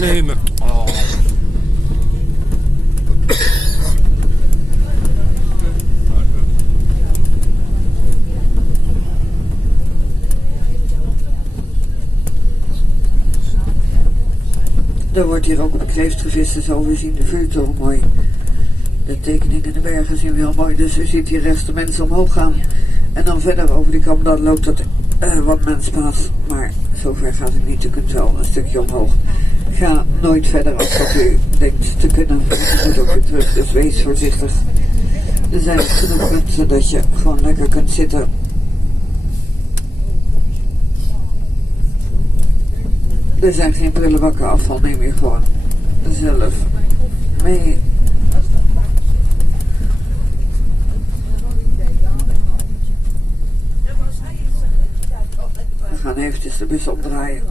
Nee, maar... Oh. Er wordt hier ook op kreeft gevist en zo. We zien de vuurtoren mooi. De tekeningen in de bergen zien we heel mooi. Dus u ziet hier rechts de mensen omhoog gaan. En dan verder over die kam, dan loopt het wat menspaad. Maar zover gaat het niet. U kunt wel een stukje omhoog. Ga nooit verder als dat u denkt te kunnen. Je moet ook weer terug, dus wees voorzichtig. Er zijn genoeg mensen dat je gewoon lekker kunt zitten. Er zijn geen prullenbakken, afval neem je gewoon zelf mee. We gaan eventjes de bus omdraaien.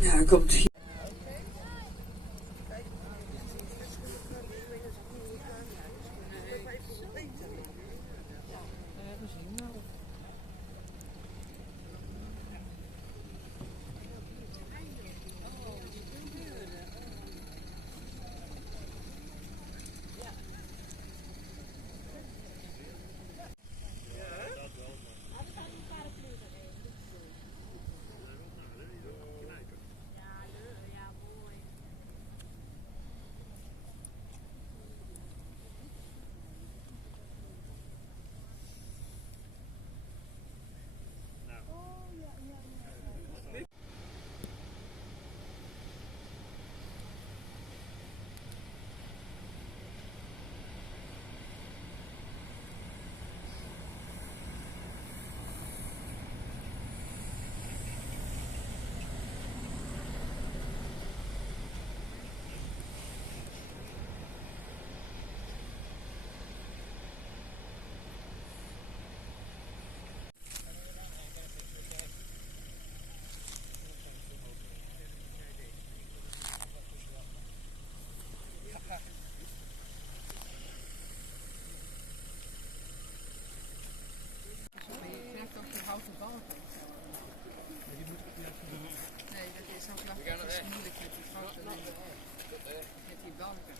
Ja, komt hier. Nee, dat is ook wel moeilijk met die grote lijnen. Met die balken.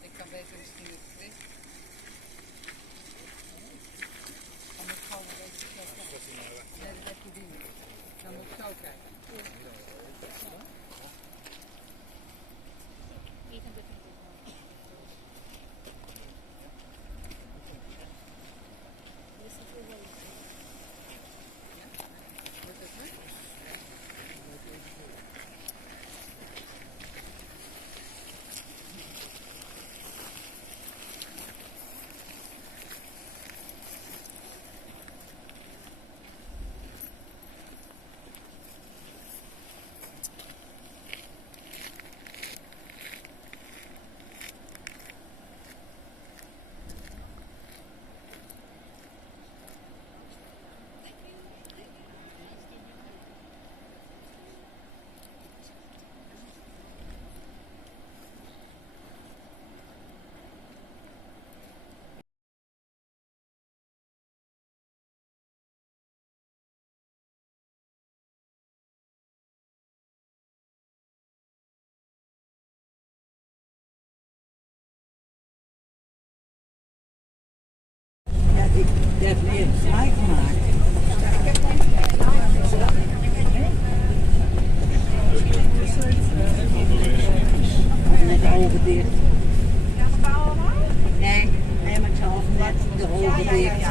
Ik kan beter misschien het gewicht. Dan moet ik gewoon een beetje zo kijken. Nee, dat heb je die niet. Dan moet ik zo kijken. Je hebt meer vrij gemaakt. Met de ogen dicht. Nee, met z'n ogen net de ogen dicht.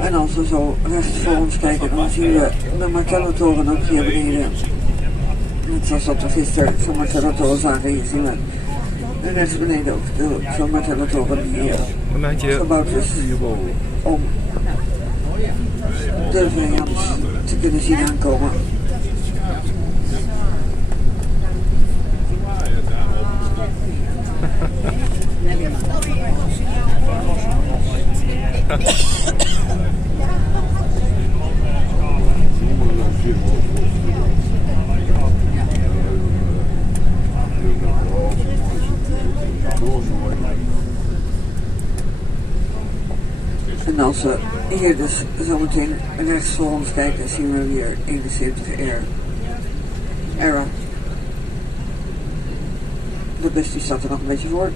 En als we zo recht voor ons kijken, dan zien we de Martellentoren ook hier beneden. Net zoals dat we gisteren zo'n Martellentoren zagen, hier zien we. En rechts beneden ook zo'n Martellentoren die hier gebouwd is om de vijand te kunnen zien aankomen. Hier dus zometeen rechts voor ons kijken zien we weer 71 era. De bus die staat er nog een beetje voor.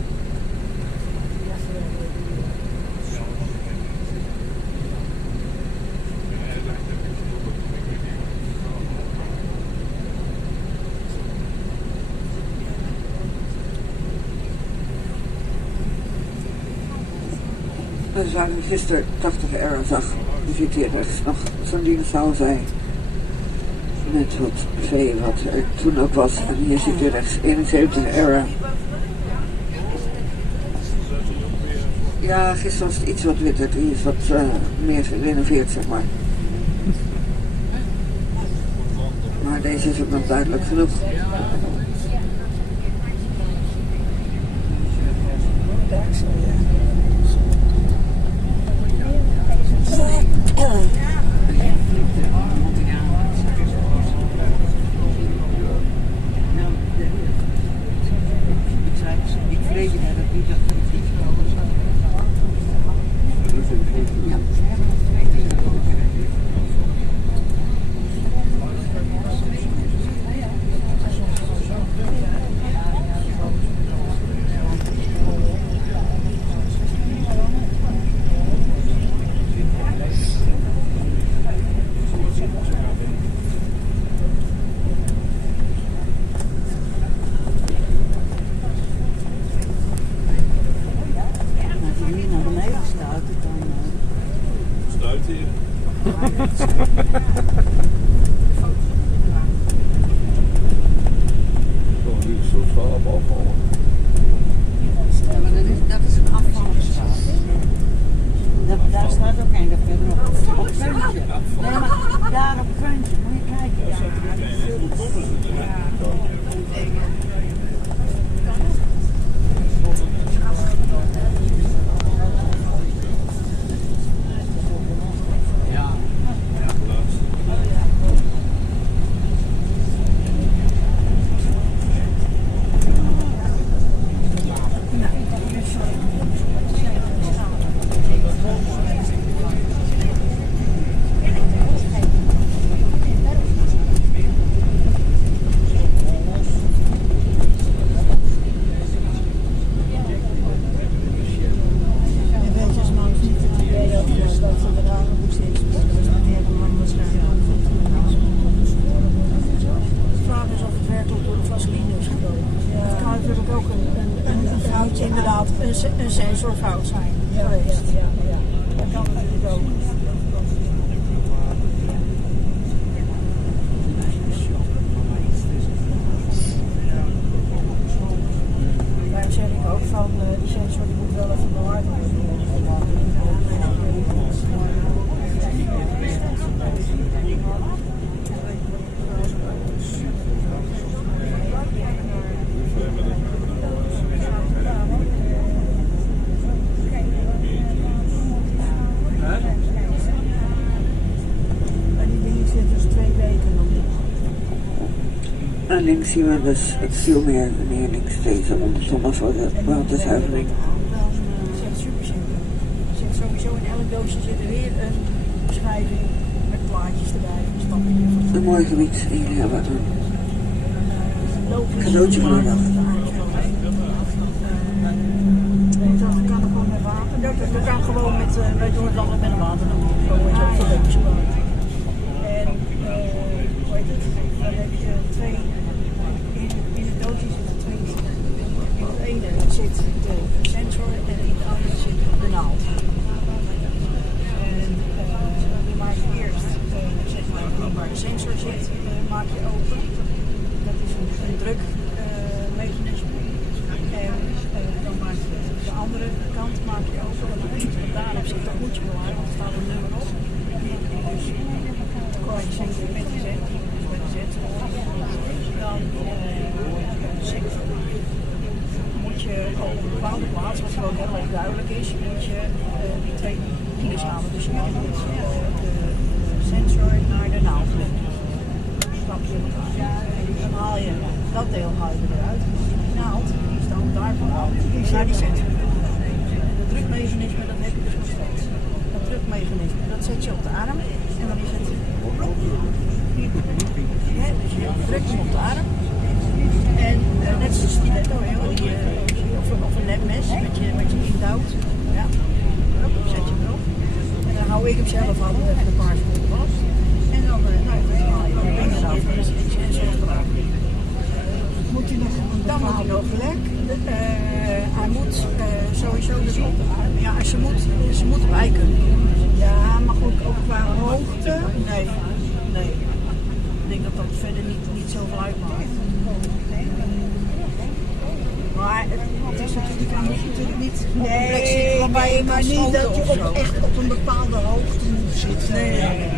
Dus waar ik gisteren 80 era zag, je ziet hier rechts nog zo'n dinosaurus met wat vee wat er toen ook was. En hier ziet je rechts 71 era. Ja, gisteren was het iets wat witter, die is wat meer gerenoveerd, zeg maar. Maar deze is ook nog duidelijk genoeg. Een sensorfout zijn geweest. Dat kan natuurlijk ook. Daar zeg ik ook van, die sensor die moet wel even bewaard worden. En links zien we dus het zielmeer, meneer links deze onderzonde voor de waterzuivering. Zit super simpel. Er zit sowieso in elk doosje zit er weer een beschrijving met plaatjes erbij. Een mooi gebied en jullie hebben een cadeautje van de dag. Dat kan ook gewoon met water. Dat kan gewoon met doorlanden met een water. Dan wordt het ook voor gebruikt. En hoe heet het? Dan heb je twee. In het doosje zitten twee. In het ene zit de sensor en in het andere zit de naald. En je maakt eerst zeg maar waar de sensor zit, maak je open. Dat is een drukmechanisme. En dan maak je de andere kant maak je open. En daarop zit dat moet je bewaren, want er staat een nummer op. Dus dan je sensor met je zet. Dan moet je op een bepaalde plaats, wat gewoon heel erg duidelijk is, moet je die twee pines halen. Dus je moet de sensor naar de naald leggen. Stap je elkaar. Dan haal je dat deel eruit. Die naald is dan daarvan naar die sensor. En het drukmechanisme, dat heb je dus nog steeds. Dat drukmechanisme, dat Dus je drukt hem op de arm. En net zoals een stiletto, of een nepmes met je indouwt. Ja. Hop, zet je hem erop. En dan hou ik hem zelf aan, even een paar seconden vast. En dan haal je de benen eraf en zo eraf. Dan moet hij nog lek. Hij moet sowieso dus op de arm. Ja, ze moet erbij kunnen. Ja, maar goed, ook qua hoogte. Nee. Ik denk dat dat verder niet zoveel uitmaakt. Maar het is natuurlijk, hij moet natuurlijk niet complex zitten waarbij je maar niet dat je echt op een bepaalde hoogte moet zitten. Nee.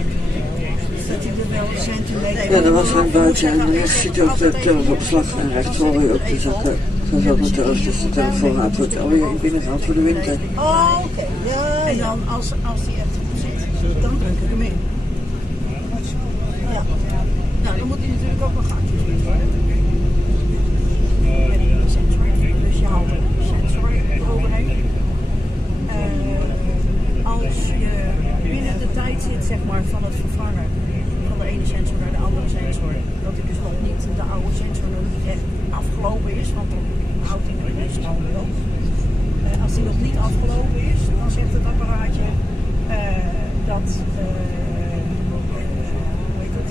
Dat je er wel een centimeter. Ja, dat was een buiten en rechts ziet ook de teleopslag en rechts hoor je ook de zakken. Zodat natuurlijk dus de telefoon wordt alweer binnengehaald voor de winter. Oh, oké. Ja, en dan als die echt goed zit, dan druk ik hem in. Ja. Nou, dan moet hij natuurlijk ook nog geactiveerd worden. Met een sensor. Dus je haalt een sensor eroverheen. Als je binnen de tijd zit, zeg maar, van het vervangen van de ene sensor naar de andere sensor, dat ik dus nog niet de oude sensor nog niet echt afgelopen is, want dan houdt hij nog niet gewoon weer op. Als die nog niet afgelopen is, dan zegt het apparaatje dat hoe heet het?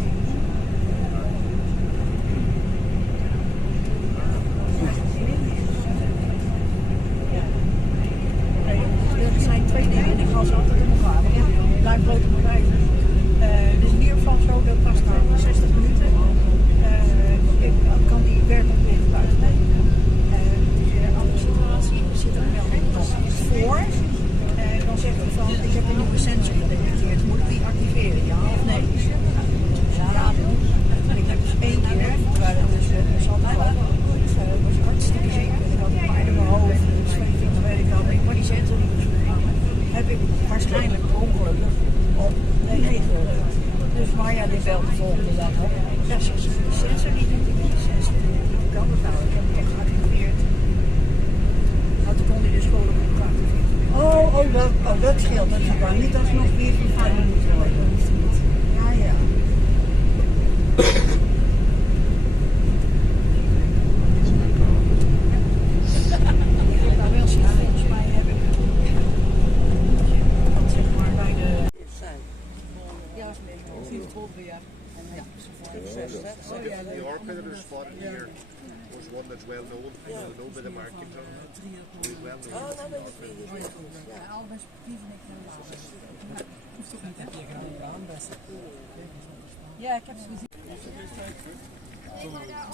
Er zijn twee dingen en ik ga ze altijd in elkaar. Ja, blijf bloot op mijn wijze. Het is in ieder geval zo dat pas na 60 minuten kan die werkelijk weer buiten. Dus in een andere situatie zit er wel iets voor. Dan zegt hij van, ik heb een nieuwe sensor gedetecteerd, moet ik die activeren, ja of nee? Ja, en ik heb dus één keer, waar het dus zat was ik hartstikke ziek en ik had een pijn in mijn hoofd, zweet weet ik al, maar die sensor heb ik waarschijnlijk ongelukkig op nee gedrukt. Dus Marja die belt de volgende dag op. Ja, ze de sensor niet doet, de sensor niet kan het nou, ik heb hem toch geactiveerd. Nou, toen kon hij dus gewoon op elkaar activeren. Dat scheelt natuurlijk wel. Niet als nog weer vervangen moet worden. Ja. Nou, wel zien, volgens mij heb ik dat zeg maar bij de... Ja, zie het volgende jaar. Ja, The Orchid is spotted here was one that's well known. You know by the market. It's well known. Oh, nou ben ik weer. Ja, alle perspectieven ik naar de hoeft toch niet, heb je gewoon aanbest. Ja, ik heb ze gezien. Oh, you're like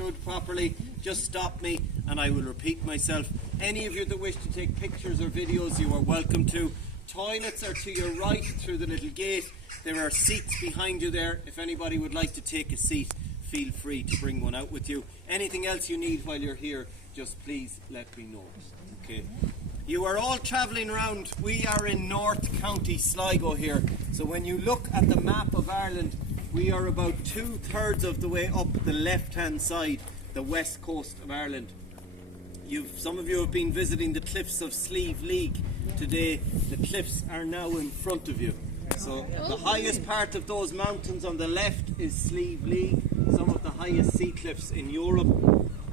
understood properly, just stop me and I will repeat myself. Any of you that wish to take pictures or videos, you are welcome to. Toilets are to your right through the little gate. There are seats behind you there. If anybody would like to take a seat, feel free to bring one out with you. Anything else you need while you're here, just please let me know. Okay. You are all travelling around. We are in North County Sligo here. So when you look at the map of Ireland, we are about 2/3 of the way up the left-hand side, the west coast of Ireland. Some of you have been visiting the cliffs of Slieve League today. The cliffs are now in front of you. So the highest part of those mountains on the left is Slieve League, some of the highest sea cliffs in Europe.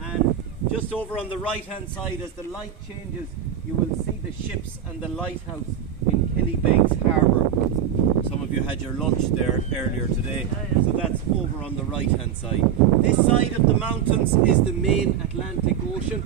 And just over on the right-hand side, as the light changes, you will see the ships and the lighthouse in Killybegs Harbour. Some of you had your lunch there earlier today, so that's over on the right-hand side. This side of the mountains is the main Atlantic Ocean.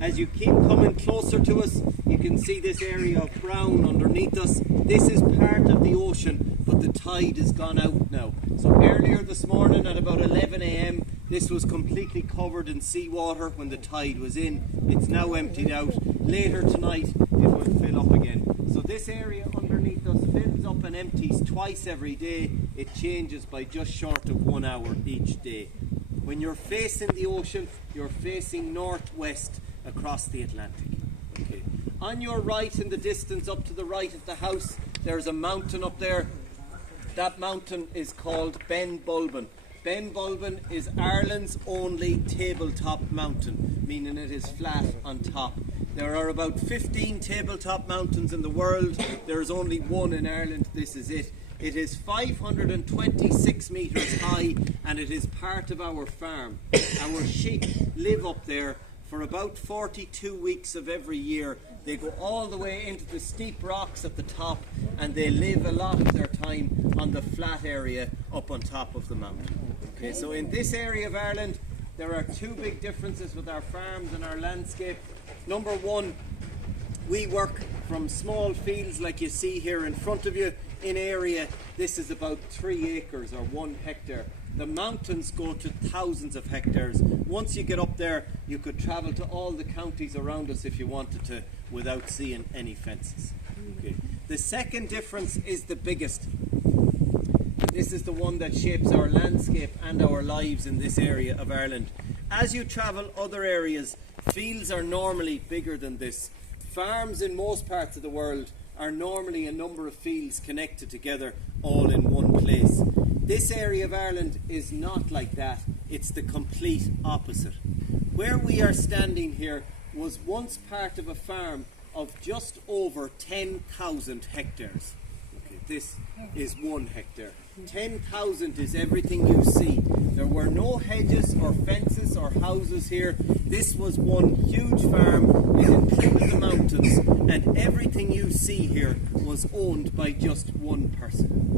As you keep coming closer to us, you can see this area of brown underneath us. This is part of the ocean, but the tide has gone out now. So earlier this morning at about 11 a.m, this was completely covered in seawater when the tide was in. It's now emptied out. Later tonight, it will fill up again. So this area underneath us fills up and empties twice every day. It changes by just short of 1 hour each day. When you're facing the ocean, you're facing northwest across the Atlantic. Okay. On your right, in the distance up to the right of the house, there's a mountain up there. That mountain is called Ben Bulben. Ben Bulben is Ireland's only tabletop mountain, meaning it is flat on top. There are about 15 tabletop mountains in the world. There is only one in Ireland. This is it. It is 526 metres high and it is part of our farm. Our sheep live up there for about 42 weeks of every year. They go all the way into the steep rocks at the top and they live a lot of their time on the flat area up on top of the mountain. Okay, so in this area of Ireland, there are two big differences with our farms and our landscape. Number one, we work from small fields like you see here in front of you in area. This is about 3 acres or 1 hectare. The mountains go to thousands of hectares. Once you get up there, you could travel to all the counties around us if you wanted to without seeing any fences. Okay. The second difference is the biggest. This is the one that shapes our landscape and our lives in this area of Ireland. As you travel other areas, fields are normally bigger than this. Farms in most parts of the world are normally a number of fields connected together all in one place. This area of Ireland is not like that. It's the complete opposite. Where we are standing here was once part of a farm of just over 10,000 hectares. Okay, this is 1 hectare. 10,000 is everything you see. There were no hedges or fences or houses here. This was one huge farm. It included the mountains, and everything you see here was owned by just one person.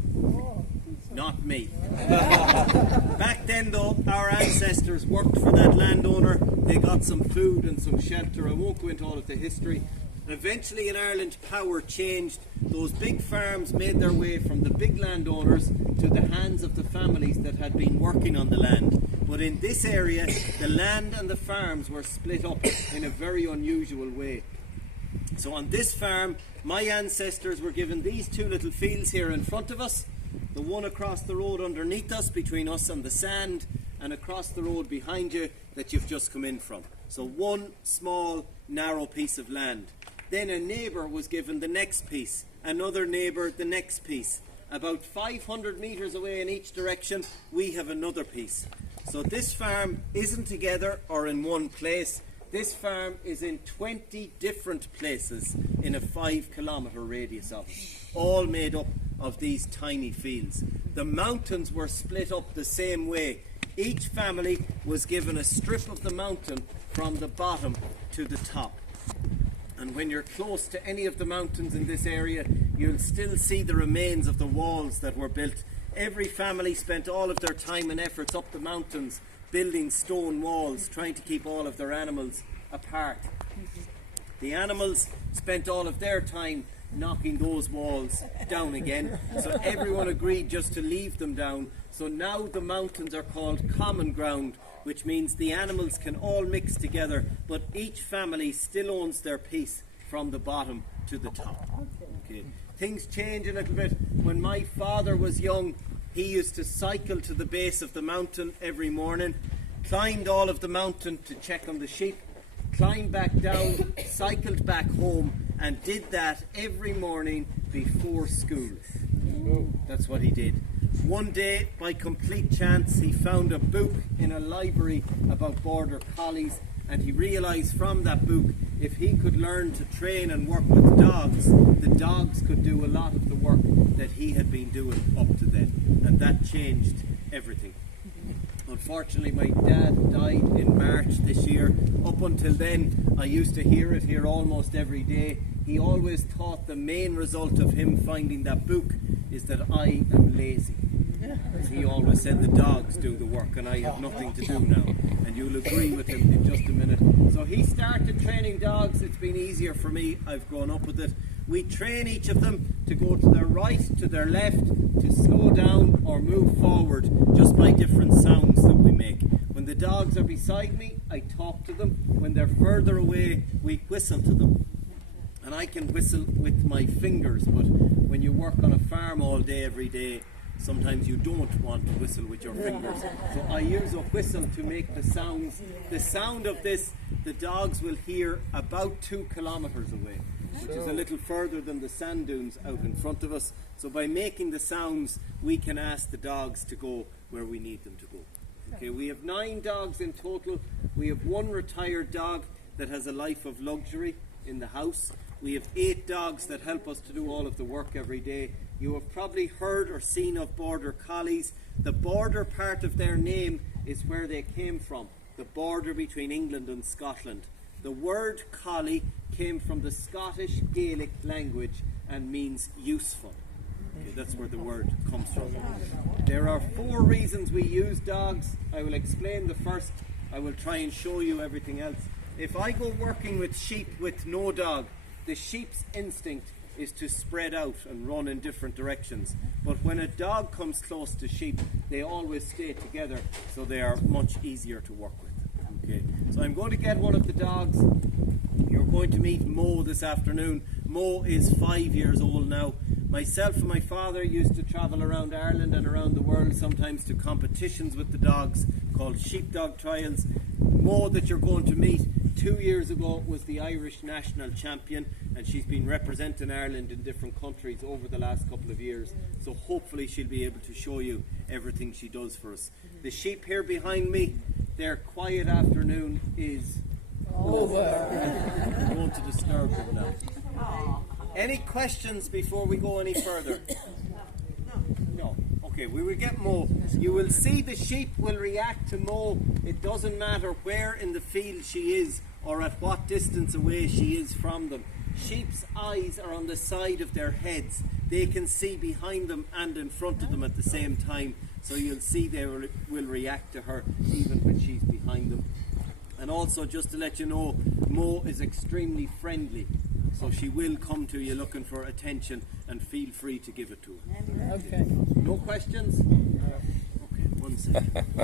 Not me. Back then though, our ancestors worked for that landowner. They got some food and some shelter. I won't go into all of the history. Eventually in Ireland, power changed. Those big farms made their way from the big landowners to the hands of the families that had been working on the land. But in this area, the land and the farms were split up in a very unusual way. So on this farm, my ancestors were given these 2 little fields here in front of us. The one across the road underneath us, between us and the sand, and across the road behind you that you've just come in from. So one small, narrow piece of land. Then a neighbour was given the next piece, another neighbour the next piece. About 500 metres away in each direction, we have another piece. So this farm isn't together or in one place. This farm is in 20 different places in a 5-kilometre radius of it, all made up of these tiny fields. The mountains were split up the same way. Each family was given a strip of the mountain from the bottom to the top. And when you're close to any of the mountains in this area, you'll still see the remains of the walls that were built. Every family spent all of their time and efforts up the mountains, building stone walls, trying to keep all of their animals apart. The animals spent all of their time knocking those walls down again, so everyone agreed just to leave them down. So now the mountains are called common ground, which means the animals can all mix together, but each family still owns their piece from the bottom to the top. Okay. Things change a little bit. When my father was young, he used to cycle to the base of the mountain every morning, climbed all of the mountain to check on the sheep, climbed back down, cycled back home, and did that every morning before school. That's what he did. One day, by complete chance, he found a book in a library about border collies, and he realised from that book, if he could learn to train and work with dogs, the dogs could do a lot of the work that he had been doing up to then. And that changed everything. Unfortunately, my dad died in March this year. Up until then, I used to hear it here almost every day. He always thought the main result of him finding that book is that I am lazy. He always said the dogs do the work and I have nothing to do now. And you'll agree with him in just a minute. So he started training dogs. It's been easier for me. I've grown up with it. We train each of them to go to their right, to their left, to slow down or move forward just by different sounds that we make. When the dogs are beside me, I talk to them. When they're further away, we whistle to them. And I can whistle with my fingers, but when you work on a farm all day, every day, sometimes you don't want to whistle with your fingers. So I use a whistle to make the sounds. The sound of this, the dogs will hear about 2 kilometers away, which is a little further than the sand dunes out in front of us. So by making the sounds, we can ask the dogs to go where we need them to go. Okay, we have 9 dogs in total. We have 1 retired dog that has a life of luxury in the house. We have 8 dogs that help us to do all of the work every day. You have probably heard or seen of border collies. The border part of their name is where they came from, the border between England and Scotland. The word collie came from the Scottish Gaelic language and means useful. Okay, that's where the word comes from. There are 4 reasons we use dogs. I will explain the first. I will try and show you everything else. If I go working with sheep with no dog, the sheep's instinct is to spread out and run in different directions. But when a dog comes close to sheep, they always stay together, so they are much easier to work with. Okay, so I'm going to get one of the dogs. You're going to meet Mo this afternoon. Mo is 5 years old now. Myself and my father used to travel around Ireland and around the world, sometimes to competitions with the dogs called sheepdog trials. Mo that you're going to meet 2 years ago was the Irish national champion, and she's been representing Ireland in different countries over the last couple of years, so hopefully she'll be able to show you everything she does for us. The sheep here behind me, their quiet afternoon is over. I'm going to disturb them now. Any questions before we go any further? No. Okay, we will get Mo. You will see the sheep will react to Mo. It doesn't matter where in the field she is or at what distance away she is from them. Sheep's eyes are on the side of their heads. They can see behind them and in front of them at the same time. So you'll see they will react to her even when she's behind them. And also, just to let you know, Mo is extremely friendly. So she will come to you looking for attention, and feel free to give it to her. Okay. No questions? Okay, 1 second.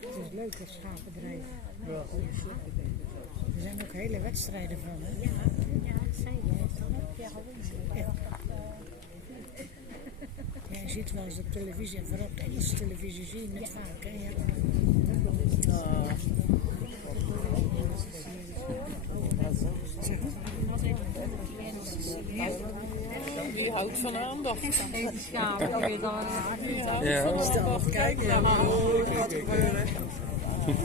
Het is leuk, het schaapbedrijf. Er zijn ook hele wedstrijden van. Hè? Ja, dat zei je. Ja, je ziet wel eens op televisie, en vooral op de Engelse televisie zie je het vaak. Hè? Ja. Die houdt van aandacht. Even schapen, kun je dan Ja. Stel, kijk naar maar hoe het gaat gebeuren. Ik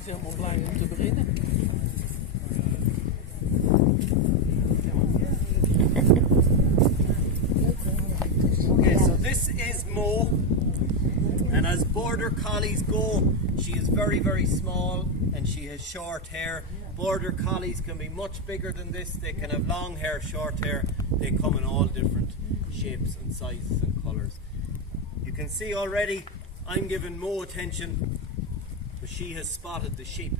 is helemaal blij om te beginnen. Okay, so this is Mo, and as border collies go, she is very, very small and she has short hair. Border Collies can be much bigger than this. They can have long hair, short hair. They come in all different shapes and sizes and colours. You can see already I'm giving Mo attention, but she has spotted the sheep.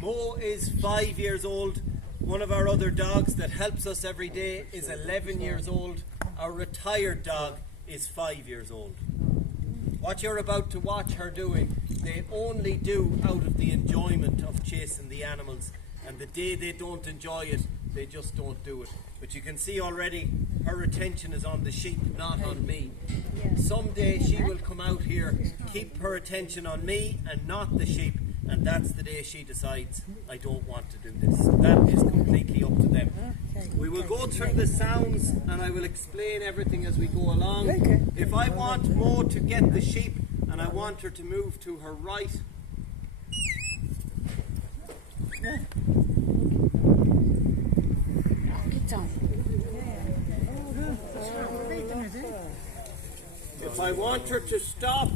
Mo is 5 years old. One of our other dogs that helps us every day is 11 years old. Our retired dog is 5 years old. What you're about to watch her doing, they only do out of the enjoyment of chasing the animals, and the day they don't enjoy it, they just don't do it. But you can see already her attention is on the sheep, not on me. Someday she will come out here, keep her attention on me and not the sheep, and that's the day she decides, I don't want to do this. That is completely up to them. We will go through the sounds and I will explain everything as we go along. If I want Mo to get the sheep and I want her to move to her right, if I want her to stop,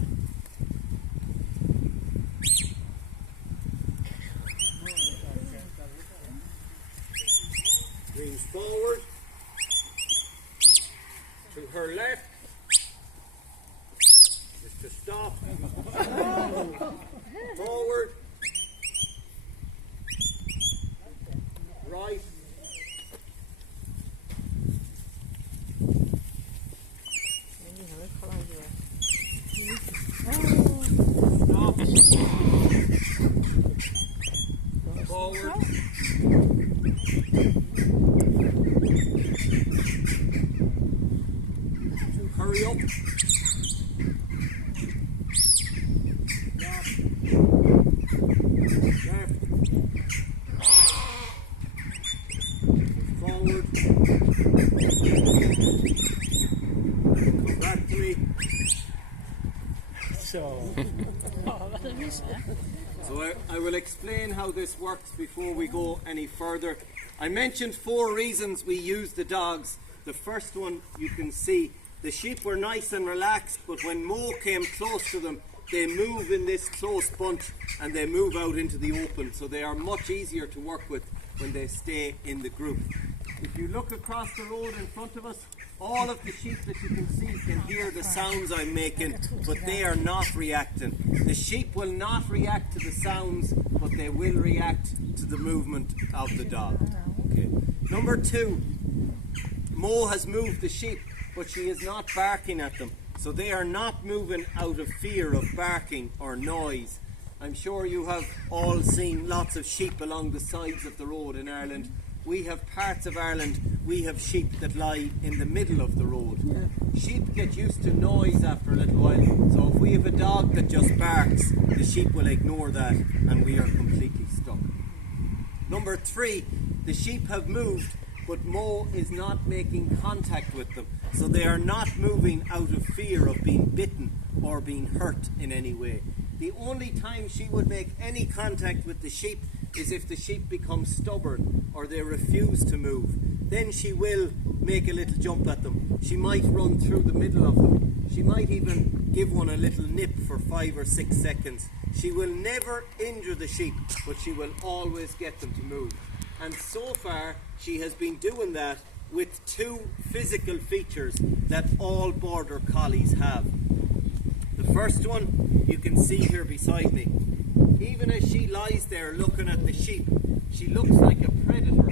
moves forward, to her left, is to stop, forward, right, stop, forward, hurry up, left, forward, come back to me. So I will explain how this works before we go any further. I mentioned 4 reasons we use the dogs. The first one you can see. The sheep were nice and relaxed, but when Mo came close to them, they move in this close bunch and they move out into the open, so they are much easier to work with when they stay in the group. If you look across the road in front of us, all of the sheep that you can see can hear the sounds I'm making, but they are not reacting. The sheep will not react to the sounds, but they will react to the movement of the dog. Okay. Number 2, Mo has moved the sheep, but she is not barking at them. So they are not moving out of fear of barking or noise. I'm sure you have all seen lots of sheep along the sides of the road in Ireland. We have parts of Ireland, we have sheep that lie in the middle of the road. Sheep get used to noise after a little while, so if we have a dog that just barks, the sheep will ignore that and we are completely stuck. Number 3, the sheep have moved, but Mo is not making contact with them, so they are not moving out of fear of being bitten or being hurt in any way. The only time she would make any contact with the sheep is if the sheep become stubborn or they refuse to move. Then she will make a little jump at them. She might run through the middle of them. She might even give one a little nip for 5 or 6 seconds. She will never injure the sheep, but she will always get them to move. And so far, she has been doing that with 2 physical features that all Border Collies have. The first one you can see here beside me. Even as she lies there looking at the sheep, she looks like a predator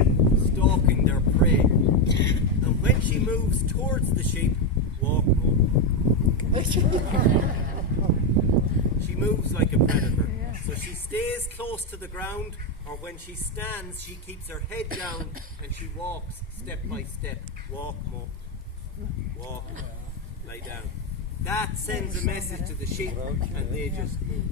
stalking their prey. And when she moves towards the sheep, walk over. She moves like a predator. So she stays close to the ground, or when she stands, she keeps her head down and she walks step by step. Walk, Mo. Walk. Lie down. That sends a message to the sheep and they just move.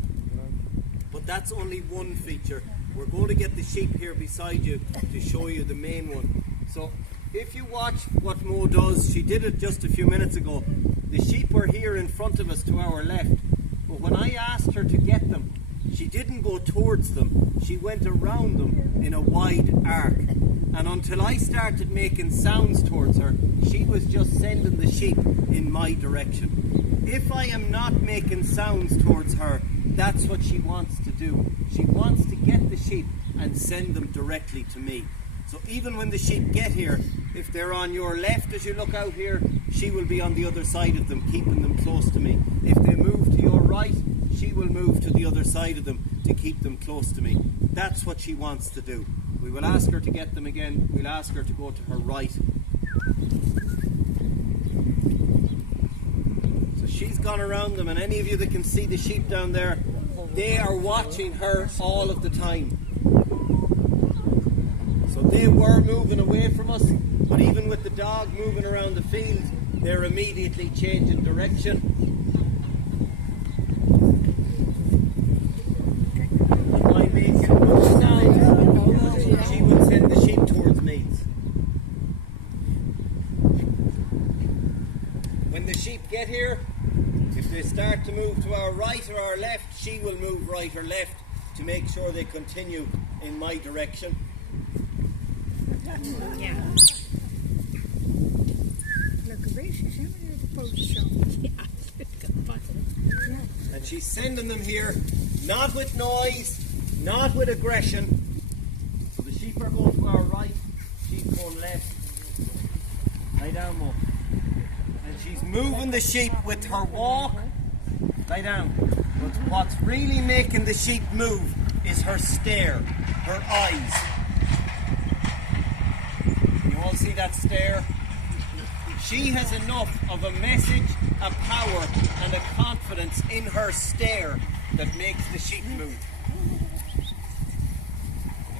But that's only one feature. We're going to get the sheep here beside you to show you the main one. So if you watch what Mo does, she did it just a few minutes ago. The sheep were here in front of us to our left. But when I asked her to get them, she didn't go towards them. She went around them in a wide arc. And until I started making sounds towards her, she was just sending the sheep in my direction. If I am not making sounds towards her, that's what she wants to do. She wants to get the sheep and send them directly to me. So even when the sheep get here, if they're on your left as you look out here, she will be on the other side of them, keeping them close to me. If they move to your right, she will move to the other side of them to keep them close to me. That's what she wants to do. We will ask her to get them again. We'll ask her to go to her right. So she's gone around them, and any of you that can see the sheep down there, they are watching her all of the time. So they were moving away from us, but even with the dog moving around the field, they're immediately changing direction. If I make a good sound, she will send the sheep towards me. When the sheep get here, if they start to move to our right or our left, she will move right or left to make sure they continue in my direction. Ja. Leuke beestjes, hè, meneer de pootjes zo. Ja, dat kan passen. And she's sending them here, not with noise, not with aggression. So the sheep are going to our right, she's going left. Lie down, Mo. And she's moving the sheep with her walk. Lie down. But what's really making the sheep move is her stare, her eyes. You all see that stare? She has enough of a message, a power and a confidence in her stare that makes the sheep move.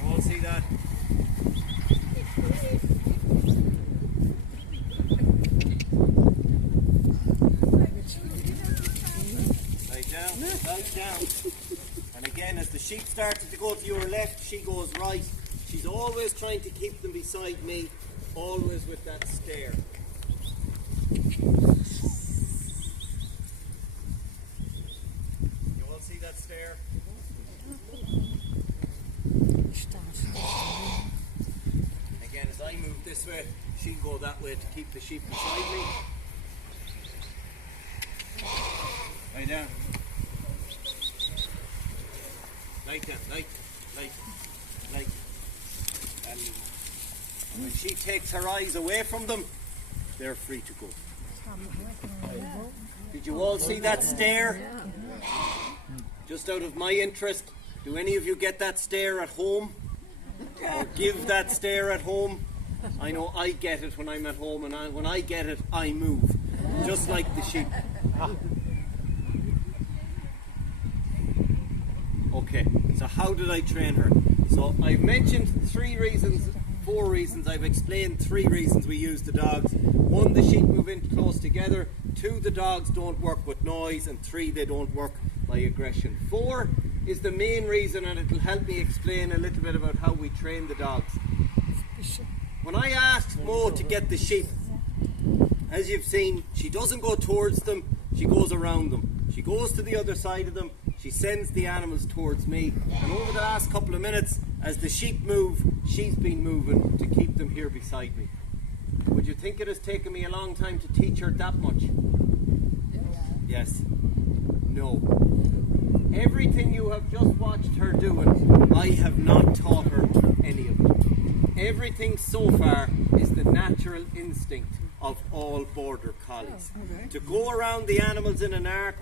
You all see that? Lie down. And again, as the sheep started to go to your left, she goes right. She's always trying to keep them beside me, always with that stare. You all see that stare? Again, as I move this way, she'll go that way to keep the sheep beside me. Lie down. Lie down, lie. And when she takes her eyes away from them, they're free to go. Did you all see that stare? Just out of my interest, do any of you get that stare at home? Or give that stare at home? I know I get it when I'm at home, and when I get it, I move. Just like the sheep. Okay, so how did I train her? So I've mentioned 4 reasons, I've explained 3 reasons we use the dogs. 1, the sheep move in close together. 2, the dogs don't work with noise. And 3, they don't work by aggression. 4 is the main reason, and it will help me explain a little bit about how we train the dogs. When I asked Mo to get the sheep, as you've seen, she doesn't go towards them, she goes around them. She goes to the other side of them, she sends the animals towards me, and over the last couple of minutes, as the sheep move, she's been moving to keep them here beside me. Would you think it has taken me a long time to teach her that much? Yes. No. Everything you have just watched her doing, I have not taught her any of it. Everything so far is the natural instinct of all border collies. To go around the animals in an arc,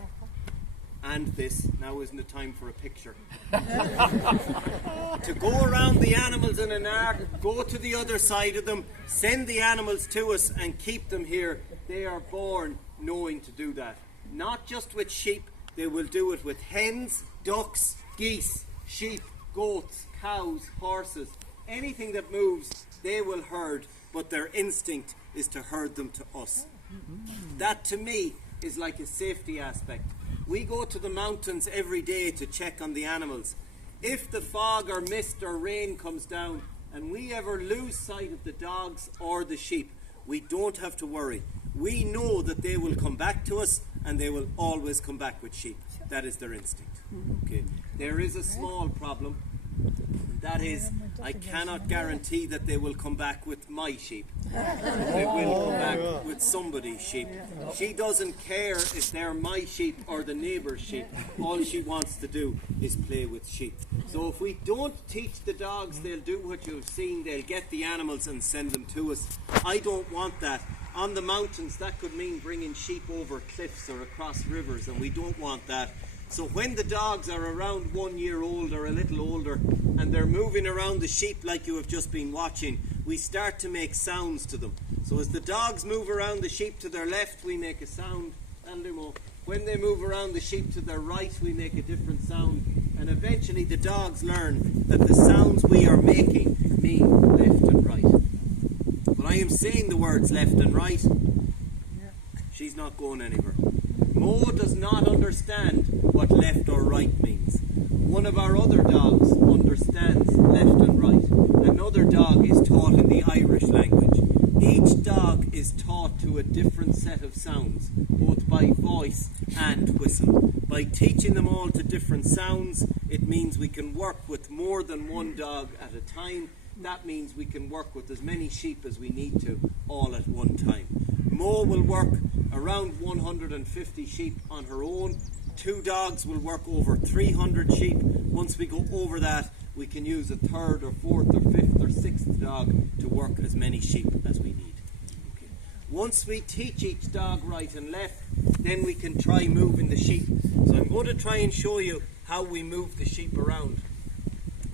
and this, now isn't the time for a picture. To go around the animals in an arc, go to the other side of them, send the animals to us and keep them here. They are born knowing to do that. Not just with sheep, they will do it with hens, ducks, geese, sheep, goats, cows, horses. Anything that moves, they will herd, but their instinct is to herd them to us. That to me is like a safety aspect. We go to the mountains every day to check on the animals. If the fog or mist or rain comes down and we ever lose sight of the dogs or the sheep, we don't have to worry. We know that they will come back to us, and they will always come back with sheep. That is their instinct. Okay. There is a small problem. That is, I cannot guarantee that they will come back with my sheep. They will come back with somebody's sheep. She doesn't care if they're my sheep or the neighbour's sheep. All she wants to do is play with sheep. So if we don't teach the dogs, they'll do what you've seen. They'll get the animals and send them to us. I don't want that. On the mountains, that could mean bringing sheep over cliffs or across rivers, and we don't want that. So when the dogs are around 1 year old or a little older and they're moving around the sheep like you have just been watching, we start to make sounds to them. So as the dogs move around the sheep to their left, we make a sound. When they move around the sheep to their right, we make a different sound. And eventually the dogs learn that the sounds we are making mean left and right. But I am saying the words left and right. She's not going anywhere. Mo does not understand what left or right means. One of our other dogs understands left and right. Another dog is taught in the Irish language. Each dog is taught to a different set of sounds, both by voice and whistle. By teaching them all to different sounds, it means we can work with more than one dog at a time. That means we can work with as many sheep as we need to, all at one time. Mo will work around 150 sheep on her own. 2 dogs will work over 300 sheep. Once we go over that, we can use a 3rd or 4th or 5th or 6th dog to work as many sheep as we need. Okay. Once we teach each dog right and left, then we can try moving the sheep. So I'm going to try and show you how we move the sheep around.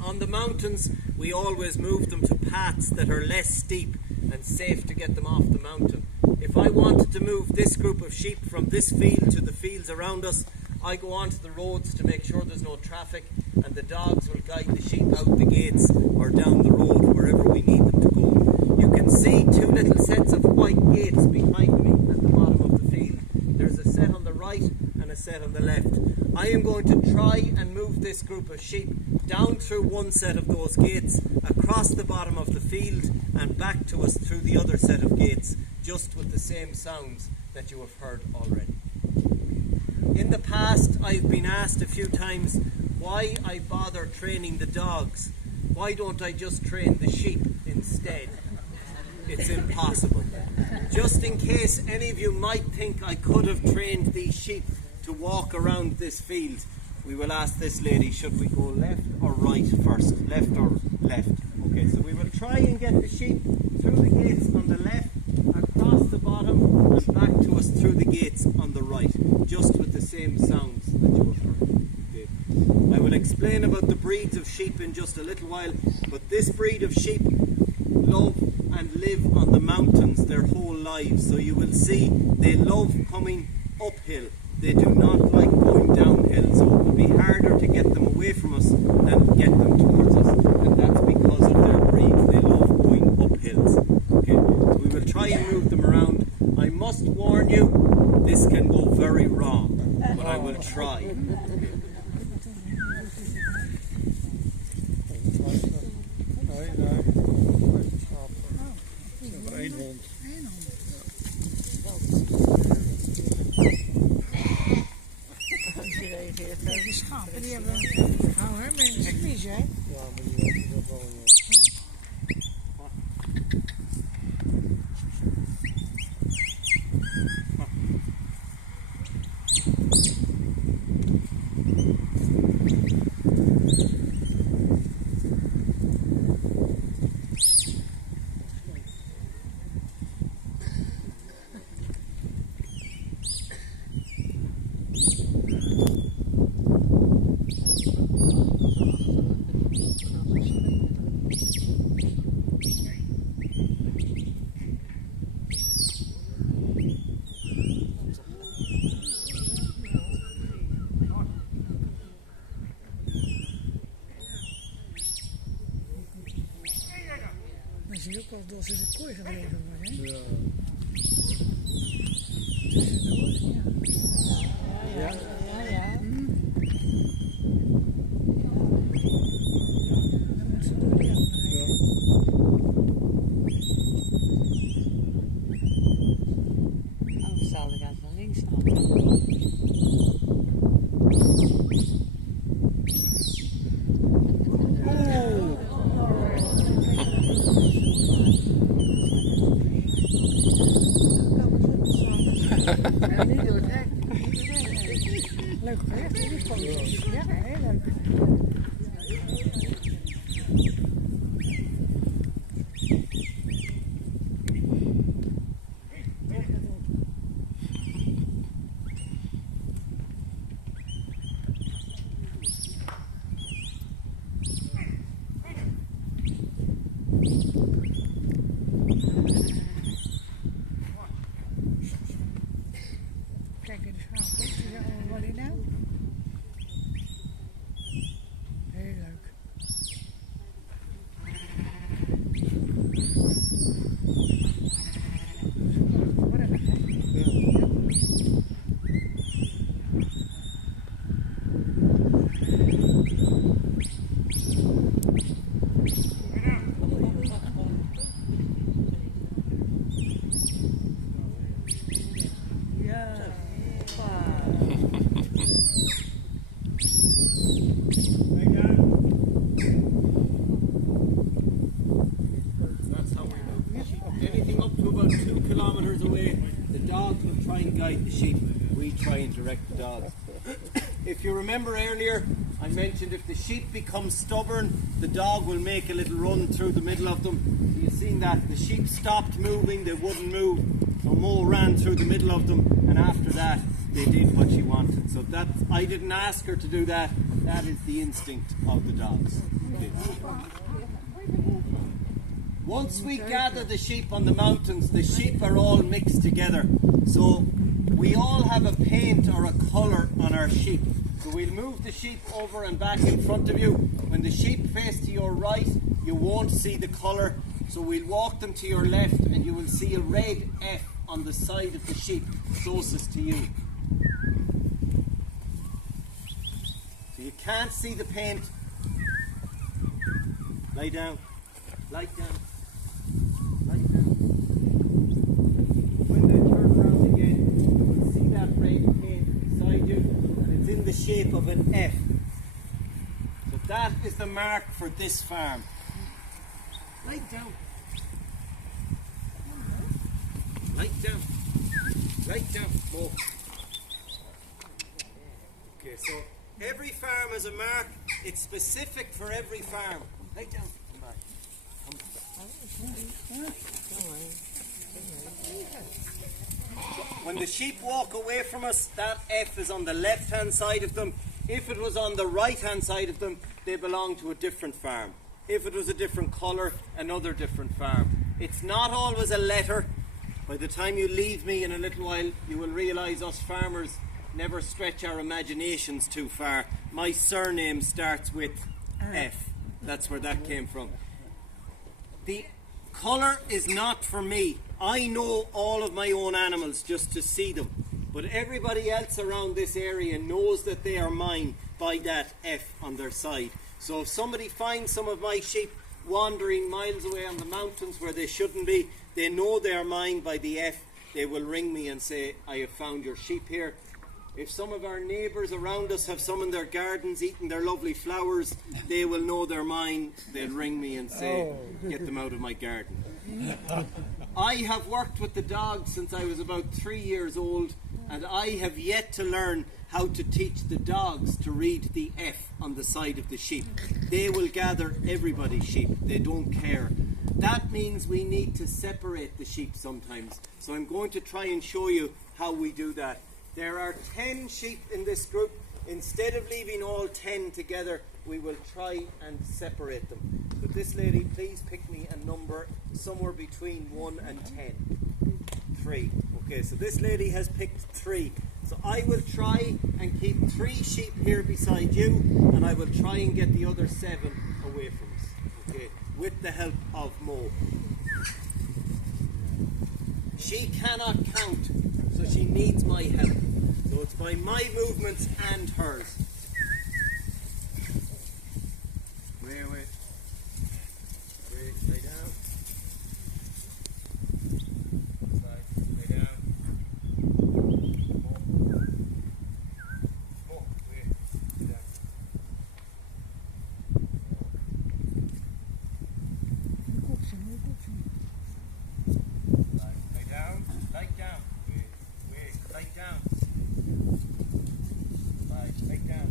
On the mountains, we always move them to paths that are less steep and safe to get them off the mountain. If I wanted to move this group of sheep from this field to the fields around us, I go onto the roads to make sure there's no traffic, and the dogs will guide the sheep out the gates or down the road wherever we need them to go. You can see 2 little sets of white gates behind me at the bottom of the field. There's a set on the right and a set on the left. I am going to try and move this group of sheep down through one set of those gates, across the bottom of the field and back to us through the other set of gates, just with the same sounds that you have heard already. In the past, I've been asked a few times why I bother training the dogs. Why don't I just train the sheep instead? It's impossible. Just in case any of you might think I could have trained these sheep to walk around this field, we will ask this lady, should we go left or right first? Left or left? Okay, so we will try and get the sheep through the gates on the left, across the bottom and back to us through the gates on the right, just with the same sounds that you have heard. Okay. I will explain about the breeds of sheep in just a little while, but this breed of sheep love and live on the mountains their whole lives. So you will see they love coming uphill. They do not like going downhill, so it will be harder to get them away from us than get them towards us, and that's because of their breed. They love going up hills. Okay, so we will try and move them around. I must warn you, this can go very wrong, but I will try. Die schapen, die hebben hou hè, mensen mis, hè? Dan zie je ook al dat ze de kooi gedreven worden, hè? Ja. Ja. Dan moeten ze door de kant rijden. Anders zal ik uit naar links staan. Kijk, dit is schaap. Ze zeggen wat in nou. Heel leuk. That's how we move. Anything up to about 2 kilometres away, the dogs will try and guide the sheep. We try and direct the dogs. If you remember earlier, I mentioned if the sheep become stubborn, the dog will make a little run through the middle of them. You've seen that. The sheep stopped moving, they wouldn't move. So Mo ran through the middle of them, and after that, they did what she wanted. So that, I didn't ask her to do that. That is the instinct of the dogs. Okay. Once we gather the sheep on the mountains, the sheep are all mixed together. So we all have a paint or a colour on our sheep. So we'll move the sheep over and back in front of you. When the sheep face to your right, you won't see the colour. So we'll walk them to your left and you will see a red F on the side of the sheep closest to you. So you can't see the paint. Lie down. Lie down. Lie down. When they turn around again, you will see that red paint beside you, and it's in the shape of an F. So that is the mark for this farm. Lie down. Lie down. Lie down. More. Okay, so every farm has a mark. It's specific for every farm. Lie down. Come back. Come back. When the sheep walk away from us, that F is on the left-hand side of them. If it was on the right-hand side of them, they belong to a different farm. If it was a different colour, another different farm. It's not always a letter. By the time you leave me in a little while, you will realise us farmers never stretch our imaginations too far. My surname starts with F. That's where that came from. The colour is not for me. I know all of my own animals just to see them. But everybody else around this area knows that they are mine by that F on their side. So if somebody finds some of my sheep wandering miles away on the mountains where they shouldn't be, they know they are mine by the F. They will ring me and say, I have found your sheep here. If some of our neighbours around us have some in their gardens eating their lovely flowers, they will know they're mine. They'll ring me and say, get them out of my garden. I have worked with the dogs since I was about 3 years old, and I have yet to learn how to teach the dogs to read the F on the side of the sheep. They will gather everybody's sheep. They don't care. That means we need to separate the sheep sometimes. So I'm going to try and show you how we do that. There are 10 sheep in this group. Instead of leaving all 10 together, we will try and separate them. But this lady, please pick me a number somewhere between 1 and 10. 3. Okay, so this lady has picked 3. So I will try and keep 3 sheep here beside you, and I will try and get the other 7 away from us. Okay, with the help of Mo. She cannot count, so she needs my help. So it's by my movements and hers. Wait. Lay down. Lay down. Oh, wait. Lay down. Lay down. Lay down. Wait. Lay down. Lay down.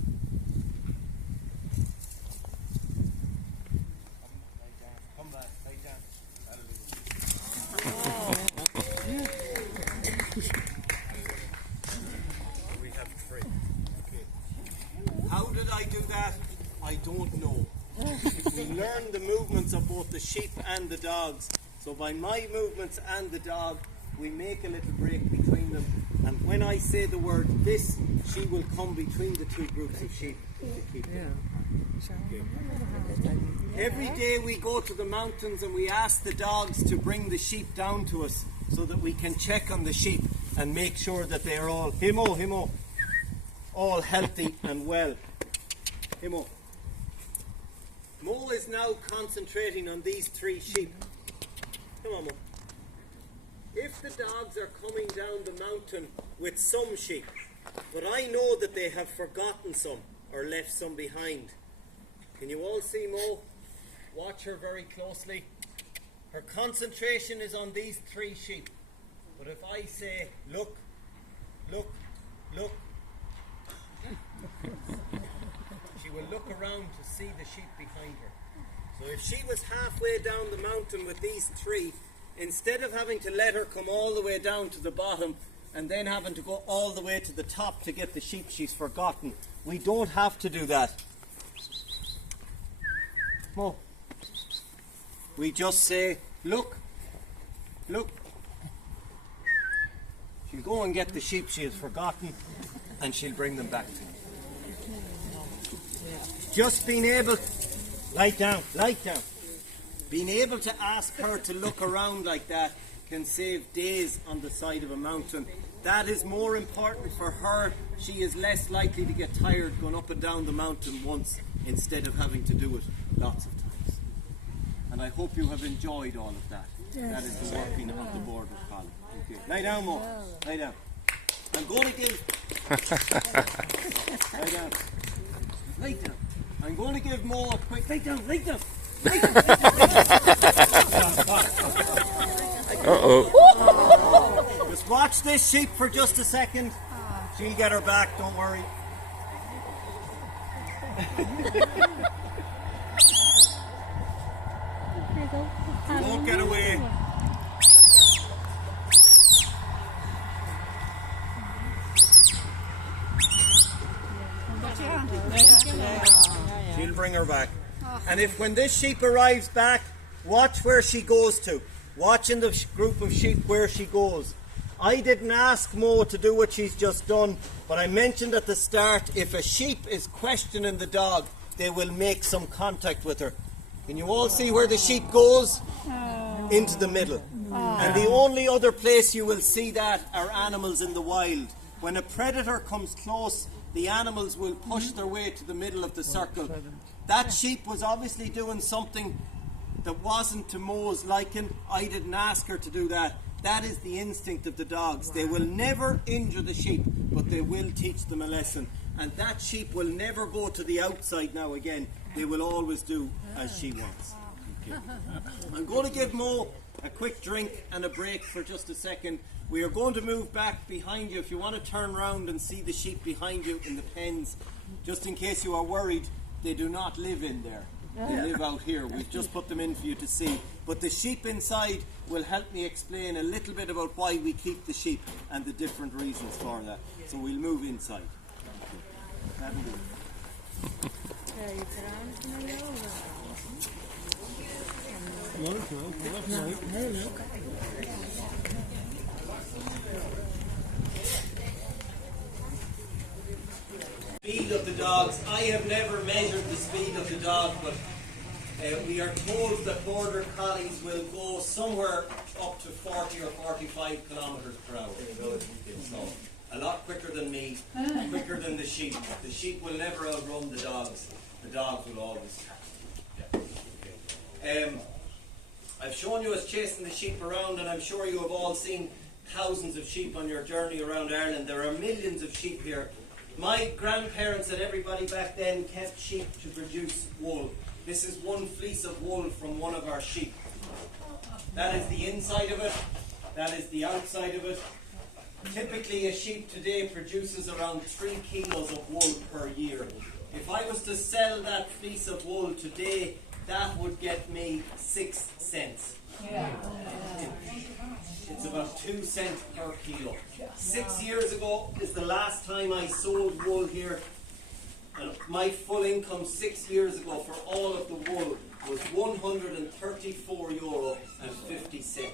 both the sheep and the dogs. So by my movements and the dog, we make a little break between them. And when I say the word this, she will come between the two groups of sheep to keep them. Okay. Every day we go to the mountains and we ask the dogs to bring the sheep down to us so that we can check on the sheep and make sure that they are all himo, all healthy and well. Himo. Mo is now concentrating on these 3 sheep. Come on, Mo. If the dogs are coming down the mountain with some sheep, but I know that they have forgotten some or left some behind. Can you all see Mo? Watch her very closely. Her concentration is on these 3 sheep. But if I say, look, look, look, she will look around to see the sheep behind her. So if she was halfway down the mountain with these 3, instead of having to let her come all the way down to the bottom and then having to go all the way to the top to get the sheep she's forgotten, we don't have to do that. Mo. We just say, look, look. She'll go and get the sheep she has forgotten and she'll bring them back to me. Just being able, lie down. Being able to ask her to look around like that can save days on the side of a mountain. That is more important for her. She is less likely to get tired going up and down the mountain once instead of having to do it lots of times. And I hope you have enjoyed all of that. Yes. That is the working on the board with Colin. Okay. Lie down, Mo. Lie down. I'm going to give... Lie down. Lie down. I'm going to give Mo a quick... Lie down. Uh-oh. Just watch this sheep for just a second. She'll get her back, don't worry. She won't get away. She'll bring her back. And if when this sheep arrives back, watch where she goes to. Watch in the group of sheep where she goes. I didn't ask Mo to do what she's just done, but I mentioned at the start, if a sheep is questioning the dog, they will make some contact with her. Can you all see where the sheep goes? Into the middle. And the only other place you will see that are animals in the wild. When a predator comes close, the animals will push their way to the middle of the circle. That sheep was obviously doing something that wasn't to Mo's liking. I didn't ask her to do that. That is the instinct of the dogs. They will never injure the sheep, but they will teach them a lesson. And that sheep will never go to the outside now again. They will always do as she wants. Okay. I'm going to give Mo a quick drink and a break for just a second. We are going to move back behind you. If you want to turn around and see the sheep behind you in the pens, just in case you are worried, they do not live in there. They live out here. We've just put them in for you to see. But the sheep inside will help me explain a little bit about why we keep the sheep and the different reasons for that. So we'll move inside. That'll do. Speed of the dogs. I have never measured the speed of the dog, but we are told that border collies will go somewhere up to 40 or 45 kilometres per hour. So, a lot quicker than me, quicker than the sheep. The sheep will never outrun the dogs. The dogs will always catch them. Yeah. Okay. I've shown you us chasing the sheep around, and I'm sure you have all seen thousands of sheep on your journey around Ireland. There are millions of sheep here. My grandparents and everybody back then kept sheep to produce wool. This is one fleece of wool from one of our sheep. That is the inside of it. That is the outside of it. Typically a sheep today produces around 3 kilos of wool per year. If I was to sell that fleece of wool today, that would get me 6 cents. It's about 2 cents per kilo. 6 years ago is the last time I sold wool here. And my full income 6 years ago for all of the wool was €134.50.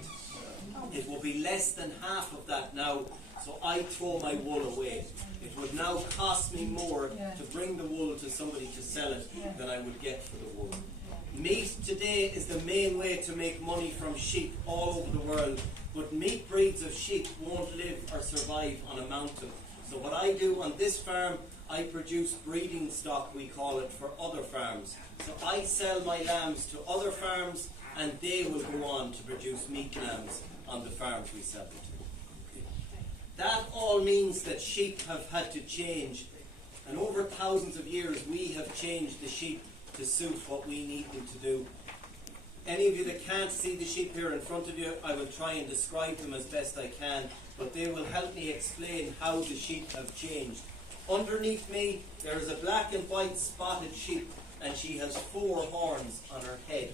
It will be less than half of that now, so I throw my wool away. It would now cost me more to bring the wool to somebody to sell it than I would get for the wool. Meat today is the main way to make money from sheep all over the world, but meat breeds of sheep won't live or survive on a mountain. So what I do on this farm, I produce breeding stock, we call it, for other farms. So I sell my lambs to other farms, and they will go on to produce meat lambs on the farms we sell them to. That all means that sheep have had to change, and over thousands of years we have changed the sheep to suit what we need them to do. Any of you that can't see the sheep here in front of you, I will try and describe them as best I can, but they will help me explain how the sheep have changed. Underneath me, there is a black and white spotted sheep, and she has 4 horns on her head.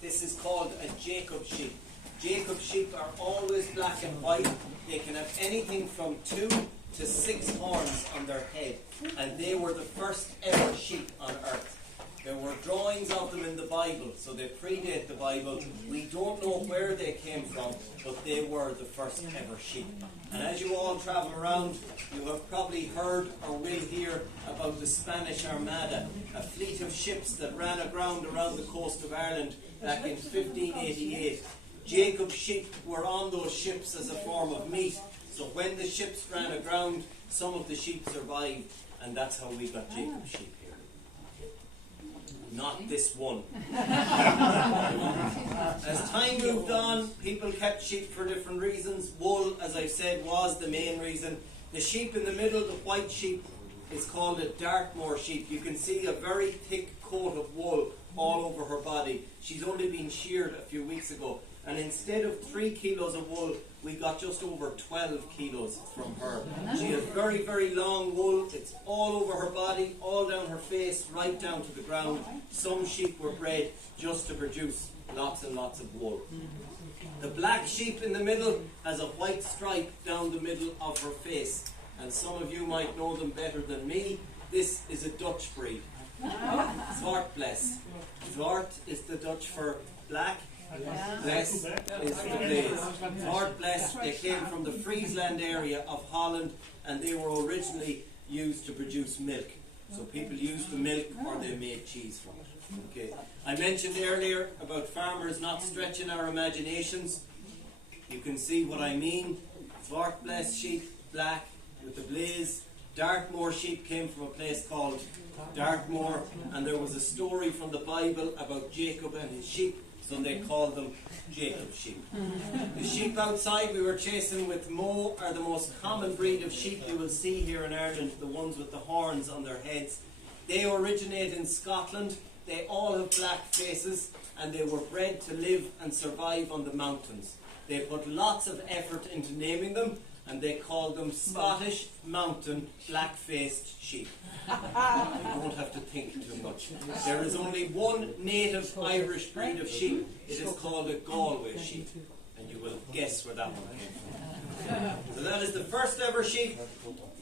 This is called a Jacob sheep. Jacob sheep are always black and white. They can have anything from 2 to 6 horns on their head, and they were the first ever sheep on earth. There were drawings of them in the Bible, so they predate the Bible. We don't know where they came from, but they were the first ever sheep. And as you all travel around, you have probably heard or will hear about the Spanish Armada, a fleet of ships that ran aground around the coast of Ireland back in 1588. Jacob sheep were on those ships as a form of meat, so when the ships ran aground, some of the sheep survived, and that's how we got Jacob sheep here. Not this one. As time moved on, people kept sheep for different reasons. Wool, as I said, was the main reason. The sheep in the middle, the white sheep, is called a Dartmoor sheep. You can see a very thick coat of wool all over her body. She's only been sheared a few weeks ago. And instead of 3 kilos of wool, we got just over 12 kilos from her. She has very, very long wool. It's all over her body, all down her face, right down to the ground. Some sheep were bred just to produce lots and lots of wool. The black sheep in the middle has a white stripe down the middle of her face. And some of you might know them better than me. This is a Dutch breed. Zwart Bles. Zwart is the Dutch for black. Bles is the blaze. Zwart Bles, they came from the Friesland area of Holland, and they were originally used to produce milk. So people used the milk or they made cheese from it. Okay. I mentioned earlier about farmers not stretching our imaginations. You can see what I mean. Zwart Bles sheep, black with the blaze. Dartmoor sheep came from a place called Dartmoor, and there was a story from the Bible about Jacob and his sheep, so they called them Jacob sheep. The sheep outside we were chasing with mow are the most common breed of sheep you will see here in Ireland, the ones with the horns on their heads. They originate in Scotland. They all have black faces, and they were bred to live and survive on the mountains. They put lots of effort into naming them, and they called them Scottish Mountain Black-Faced Sheep. You don't have to think too much. There is only one native Irish breed of sheep. It is called a Galway sheep, and you will guess where that one came from. So that is the first ever sheep,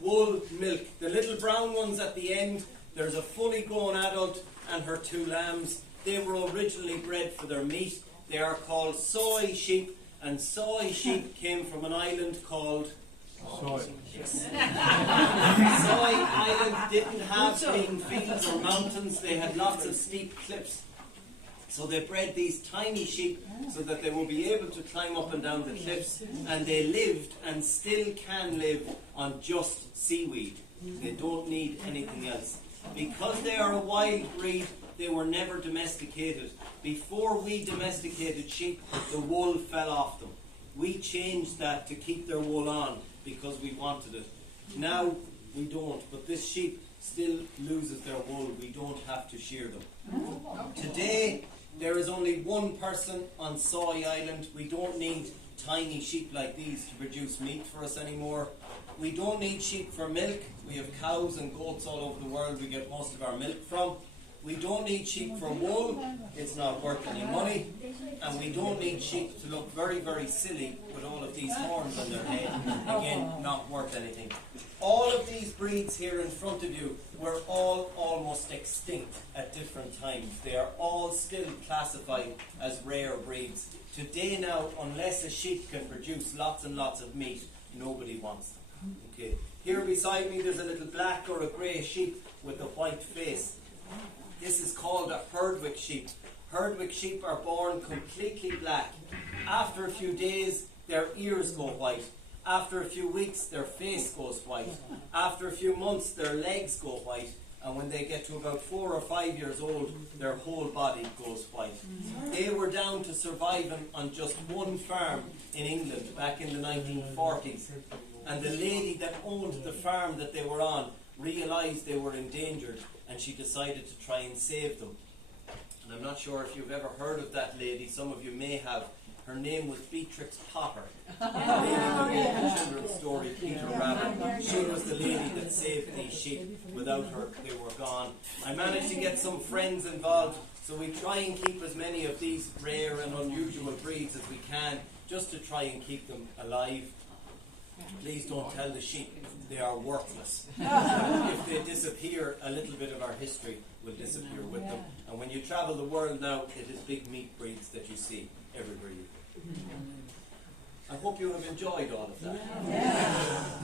wool, milk. The little brown ones at the end, there's a fully grown adult and her 2 lambs. They were originally bred for their meat. They are called soy sheep, and soy sheep came from an island called Soy. Yes. Soy Island didn't have green fields or mountains. They had lots of steep cliffs. So they bred these tiny sheep so that they will be able to climb up and down the cliffs, and they lived and still can live on just seaweed. They don't need anything else. Because they are a wild breed, they were never domesticated. Before we domesticated sheep, the wool fell off them. We changed that to keep their wool on because we wanted it. Now we don't, but this sheep still loses their wool. We don't have to shear them. Today, there is only one person on Soy Island. We don't need tiny sheep like these to produce meat for us anymore. We don't need sheep for milk. We have cows and goats all over the world we get most of our milk from. We don't need sheep for wool, it's not worth any money, and we don't need sheep to look very, very silly with all of these horns on their head. Again, not worth anything. All of these breeds here in front of you were all almost extinct at different times. They are all still classified as rare breeds. Today now, unless a sheep can produce lots and lots of meat, nobody wants them. Okay. Here beside me there's a little black or a grey sheep with a white face. This is called a Herdwick sheep. Herdwick sheep are born completely black. After a few days, their ears go white. After a few weeks, their face goes white. After a few months, their legs go white. And when they get to about 4 or 5 years old, their whole body goes white. They were down to surviving on just one farm in England back in the 1940s. And the lady that owned the farm that they were on realised they were endangered, and she decided to try and save them. And I'm not sure if you've ever heard of that lady. Some of you may have. Her name was Beatrix Potter. The lady that made the children's story, Peter Rabbit. She was the lady that saved these sheep. Without her, they were gone. I managed to get some friends involved, so we try and keep as many of these rare and unusual breeds as we can, just to try and keep them alive. Please don't tell the sheep they are worthless. If they disappear, a little bit of our history will disappear with them. And when you travel the world now, it is big meat breeds that you see everywhere you go. I hope you have enjoyed all of that.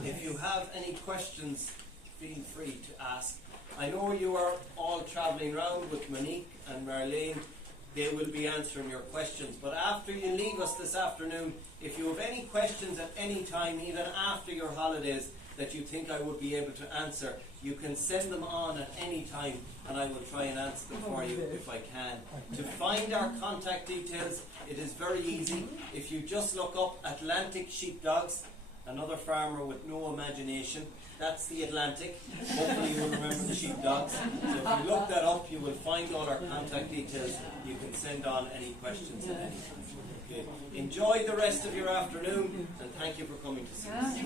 If you have any questions, feel free to ask. I know you are all travelling around with Monique and Marlene. They will be answering your questions. But after you leave us this afternoon, if you have any questions at any time, even after your holidays, that you think I would be able to answer, you can send them on at any time, and I will try and answer them for you if I can. To find our contact details, it is very easy. If you just look up Atlantic Sheepdogs, another farmer with no imagination, that's the Atlantic. Hopefully you will remember the sheepdogs. So if you look that up, you will find all our contact details. You can send on any questions at any time. Okay. Enjoy the rest of your afternoon, and thank you for coming to see us.